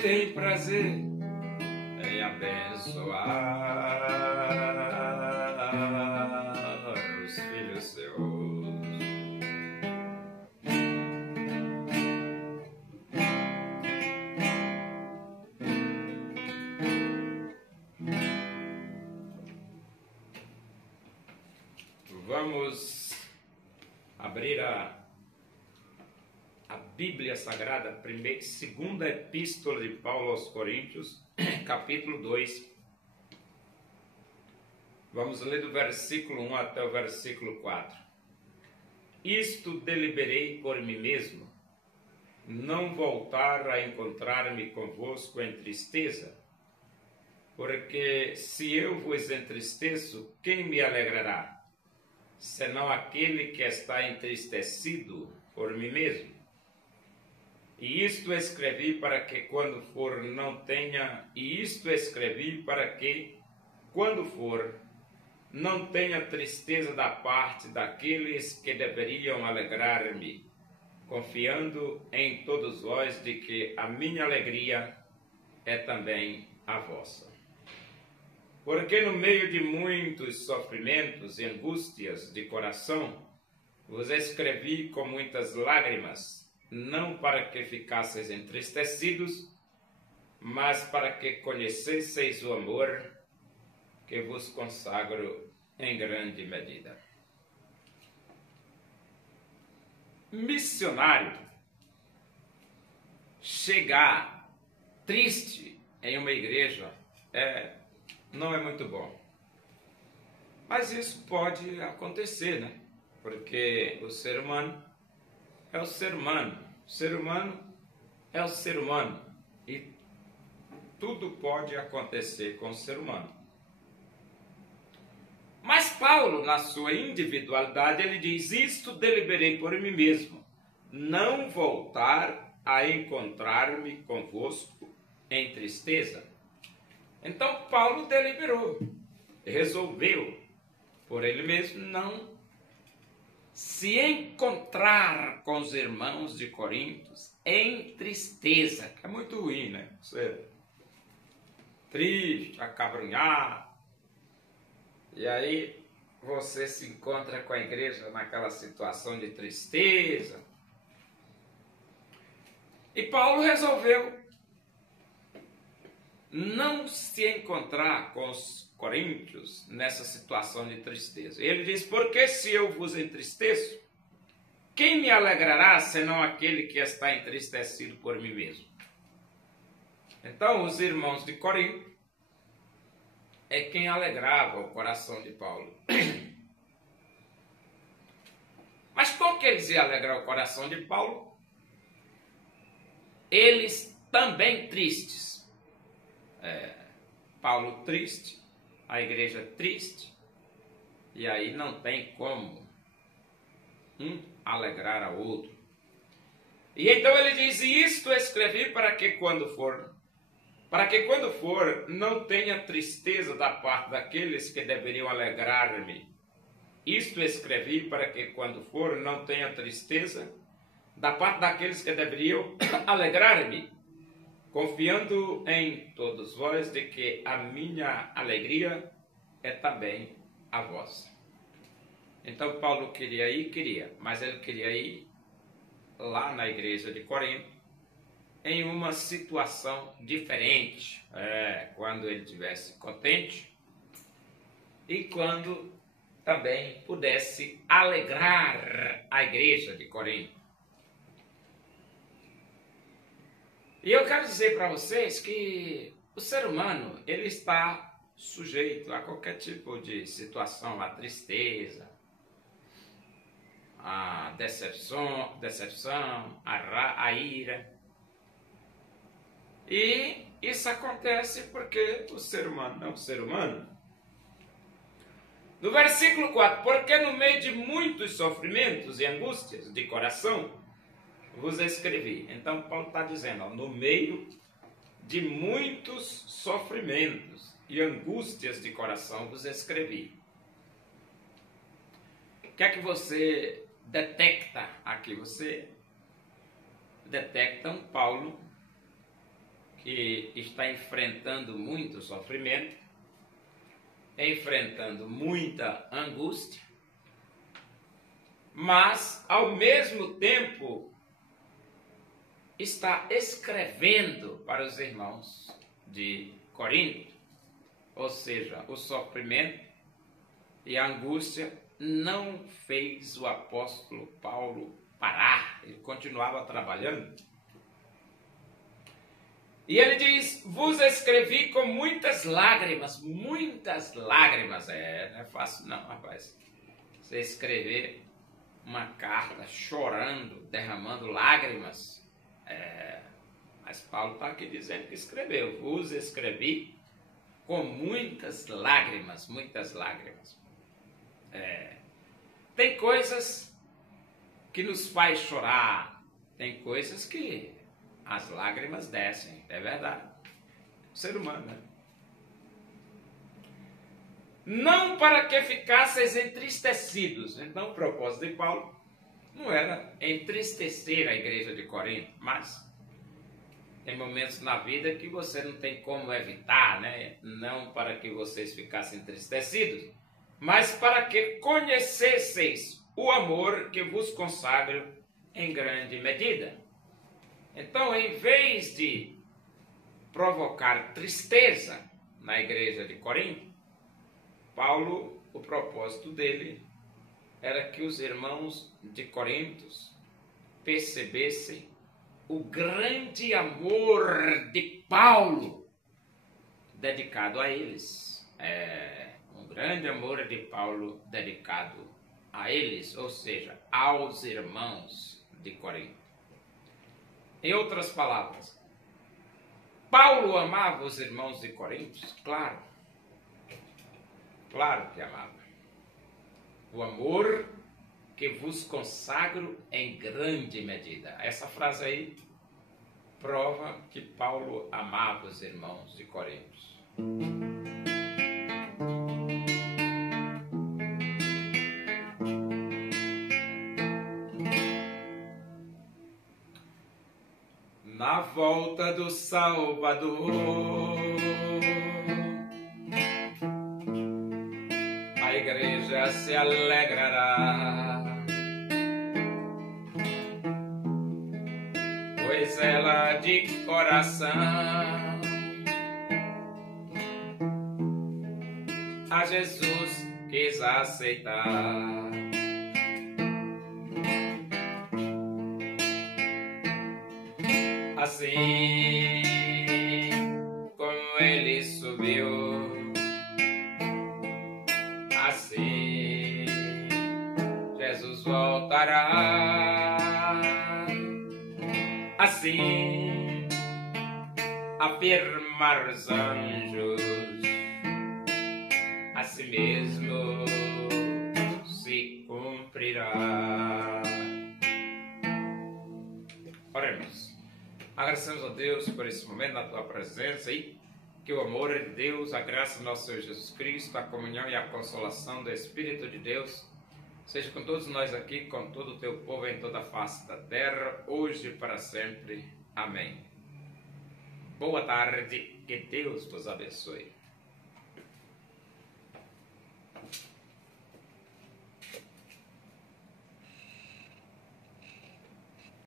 tem prazer em abençoar os filhos seus. Vamos abrir a Bíblia Sagrada, segunda epístola de Paulo aos Coríntios, capítulo 2. Vamos ler do versículo 1 até o versículo 4. Isto deliberei por mim mesmo, não voltar a encontrar-me convosco em tristeza, porque se eu vos entristeço, quem me alegrará? Senão aquele que está entristecido por mim mesmo. E isto escrevi para que quando for não tenha tristeza da parte daqueles que deveriam alegrar-me, confiando em todos vós de que a minha alegria é também a vossa. Porque no meio de muitos sofrimentos e angústias de coração, vos escrevi com muitas lágrimas, não para que ficasseis entristecidos, mas para que conhecesseis o amor que vos consagro em grande medida. Missionário chegar triste em uma igreja não é muito bom. Mas isso pode acontecer, né? Porque o ser humano é o ser humano. O ser humano é o ser humano. E tudo pode acontecer com o ser humano. Mas Paulo, na sua individualidade, ele diz: isto deliberei por mim mesmo, não voltar a encontrar-me convosco em tristeza. Então Paulo deliberou, resolveu por ele mesmo não se encontrar com os irmãos de Coríntios em tristeza, que é muito ruim, né? Você triste, acabrunhado, e aí você se encontra com a igreja naquela situação de tristeza. E Paulo resolveu não se encontrar com os coríntios nessa situação de tristeza. Ele diz: porque se eu vos entristeço, quem me alegrará senão aquele que está entristecido por mim mesmo? Então os irmãos de Corinto é quem alegrava o coração de Paulo. Mas como que eles iam alegrar o coração de Paulo? Eles também tristes. Paulo triste, a igreja triste, e aí não tem como um alegrar ao outro. E então ele diz: isto escrevi para que quando for não tenha tristeza da parte daqueles que deveriam alegrar-me. Isto escrevi para que quando for não tenha tristeza da parte daqueles que deveriam alegrar-me, confiando em todos vós de que a minha alegria é também a vossa. Então Paulo queria, mas ele queria ir lá na igreja de Corinto em uma situação diferente, quando ele estivesse contente e quando também pudesse alegrar a igreja de Corinto. E eu quero dizer para vocês que o ser humano, ele está sujeito a qualquer tipo de situação, a tristeza, a decepção, a ira. E isso acontece porque o ser humano é um ser humano. No versículo 4, porque no meio de muitos sofrimentos e angústias de coração, vos escrevi. Então Paulo está dizendo, no meio de muitos sofrimentos e angústias de coração vos escrevi. O que é que você detecta aqui? Você detecta um Paulo que está enfrentando muito sofrimento, enfrentando muita angústia, mas ao mesmo tempo está escrevendo para os irmãos de Corinto. Ou seja, o sofrimento e a angústia não fez o apóstolo Paulo parar, ele continuava trabalhando. E ele diz, vos escrevi com muitas lágrimas. Não é fácil não, rapaz. Você escrever uma carta chorando, derramando lágrimas. Mas Paulo está aqui dizendo que escreveu. Vos escrevi com muitas lágrimas. Tem coisas que nos faz chorar. Tem coisas que as lágrimas descem. É verdade. O ser humano, né? Não para que ficasseis entristecidos. Então o propósito de Paulo não era entristecer a igreja de Corinto, mas tem momentos na vida que você não tem como evitar, né? Não para que vocês ficassem entristecidos, mas para que conhecesseis o amor que vos consagro em grande medida. Então, em vez de provocar tristeza na igreja de Corinto, Paulo, o propósito dele era que os irmãos de Corinto percebessem o grande amor de Paulo dedicado a eles. Um grande amor de Paulo dedicado a eles, ou seja, aos irmãos de Corinto. Em outras palavras, Paulo amava os irmãos de Corinto? Claro que amava. O amor que vos consagro em grande medida. Essa frase aí prova que Paulo amava os irmãos de Corinto. Na volta do Salvador, a igreja se alegrará, pois ela de coração a Jesus quis aceitar. Assim como ele subiu, assim Jesus voltará. Assim afirmar os anjos, assim mesmo se cumprirá. Oremos. Agradecemos a Deus por esse momento, na tua presença e que o amor de Deus, a graça do nosso Senhor Jesus Cristo, a comunhão e a consolação do Espírito de Deus seja com todos nós aqui, com todo o teu povo em toda a face da terra, hoje e para sempre. Amém. Boa tarde, que Deus vos abençoe.